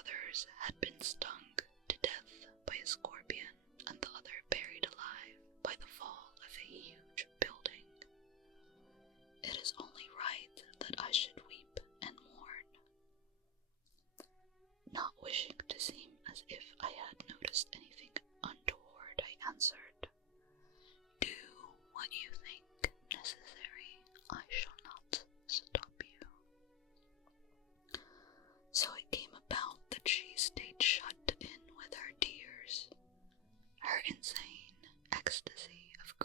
brothers had been stung to death by a scorpion and the other buried alive by the fall of a huge building. It is only right that I should weep and mourn. Not wishing to seem as if I had noticed anything untoward, I answered, "Do what you think necessary. I shall not stop you." So it came about that she stayed shut in with her tears, her insane ecstasy of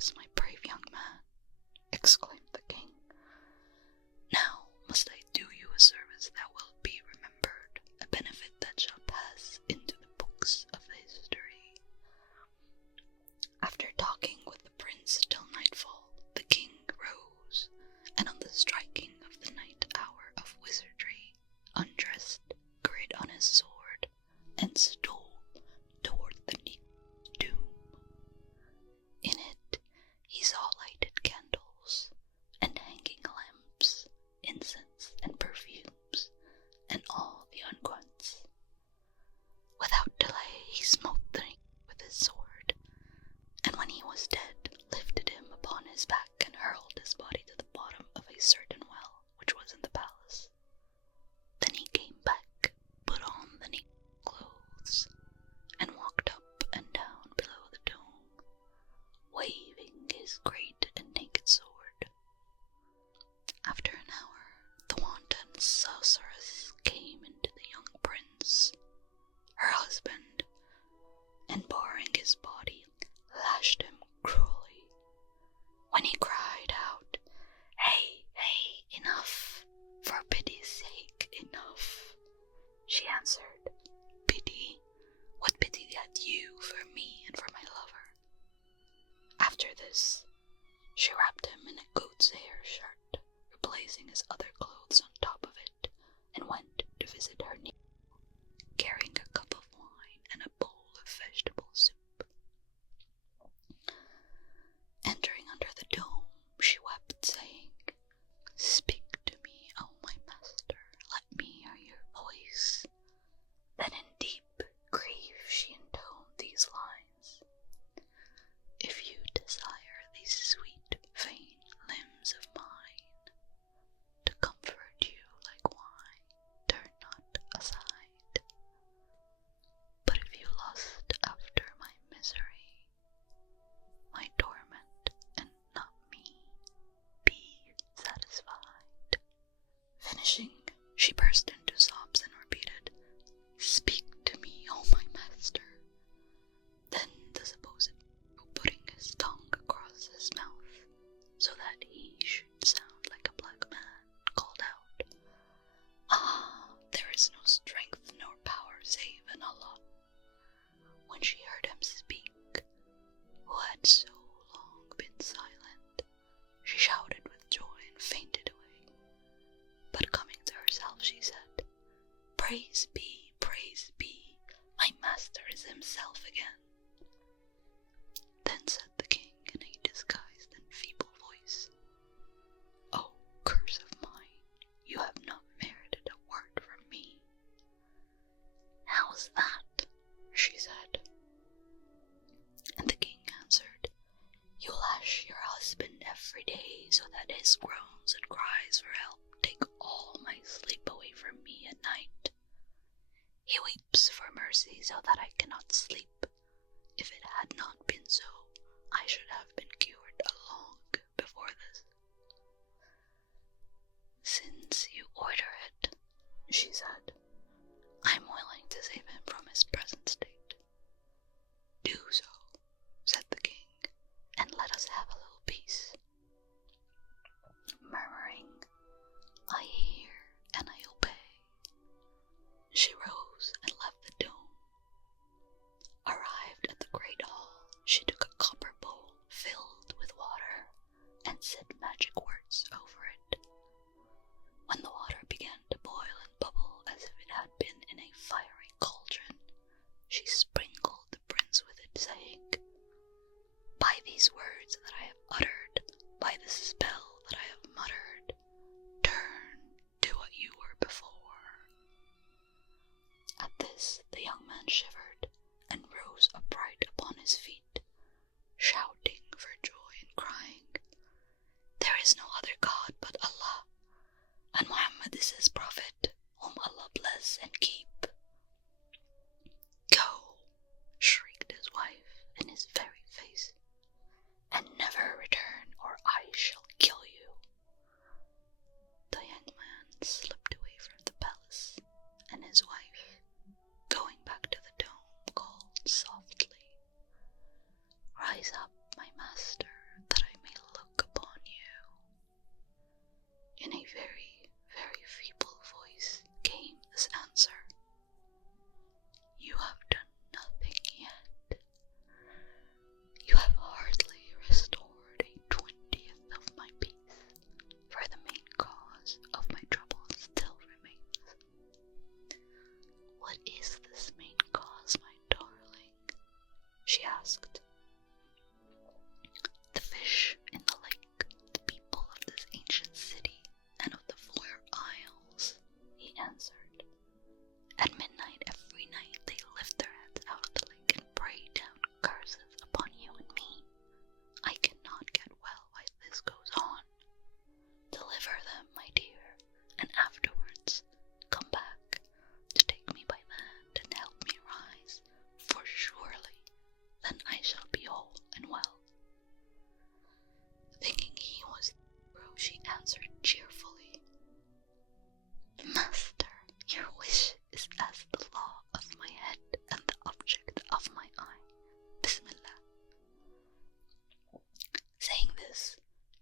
lives, my brave young man," exclaimed the king. "Now must I do you a service that will be remembered, a benefit that shall pass into the books of history." After talking with the prince till nightfall, the king rose, and on the striking of the night hour of wizardry, undressed, girt on his sword, and stole toward the neat doom. In it he saw lighted candles, and hanging lamps, incense and perfumes, and all the unguents. Without delay he smote the neat with his sword, and when he was dead, lifted him upon his back and hurled his body to the bottom of a certain well which was in the palace. Then he came back, put on the neat clothes, and walked up and down below the dome, waving his great and naked sword. After an hour, the wanton sorceress came into the young prince, her husband, and barring his body, lashed him cruelly. When he cried out, "Hey, hey, enough! For pity's sake, enough!" she answered, "Pity? What pity had you for me and for my lover?" After this, she wrapped him in a goat's hair shirt, replacing his other clothes on top of it, and went to visit her niece, carrying a cup of wine and a bowl of vegetable soup. Entering under the dome, she wept, saying, "Speak to me, O my master, let me hear your voice." Then in deep grief she intoned these lines: "If you desire these sweet, vain limbs of mine to comfort you like wine, turn not aside. But if you lust after my misery, my torment, and not me, be satisfied." Finishing, she burst into sobs and repeated, "Speak to me, O my master." Then the supposed putting his tongue across his mouth, so that he should sound like a black man, called out, "Ah, there is no strength nor power save in Allah." When she heard him speak, who had so long been silent, she shouted with joy and fainted away. But coming to herself, she said, "Praise be, my master is himself again." Then said the king in a disguised and feeble voice, "O curse of mine, you have not merited a word from me." "How's that?" she said. And the king answered, "You lash your husband every day, so that his groans and cries for help take all my sleep away from me at night. He weeps for mercy, so that I cannot sleep. If it had not been so, I should have been cured long before this." "Since you order it," she said, "I'm willing to save him from his present state." "Do so," said the king, "and let us have a little peace." Murmuring, "I hear and I obey," she rose and left the dome. Arrived at the great hall, she took a copper bowl filled with water and said magic words over it. When the water began to boil and bubble as if it had been in a fiery cauldron, she sprinkled the prince with it, saying, "By these words that I have uttered, by the spell that I have muttered, turn to what you were before." At this the young man shivered and rose upright upon his feet, shouting for joy and crying, "There is no other God but Allah, and Muhammad is his prophet, whom Allah bless and keep." "Go," shrieked his wife in his very face, "and never return, or I shall kill you." The young man slipped away from the palace, and his wife, going back to the dome, called softly, "Rise up, my master,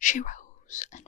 She rose and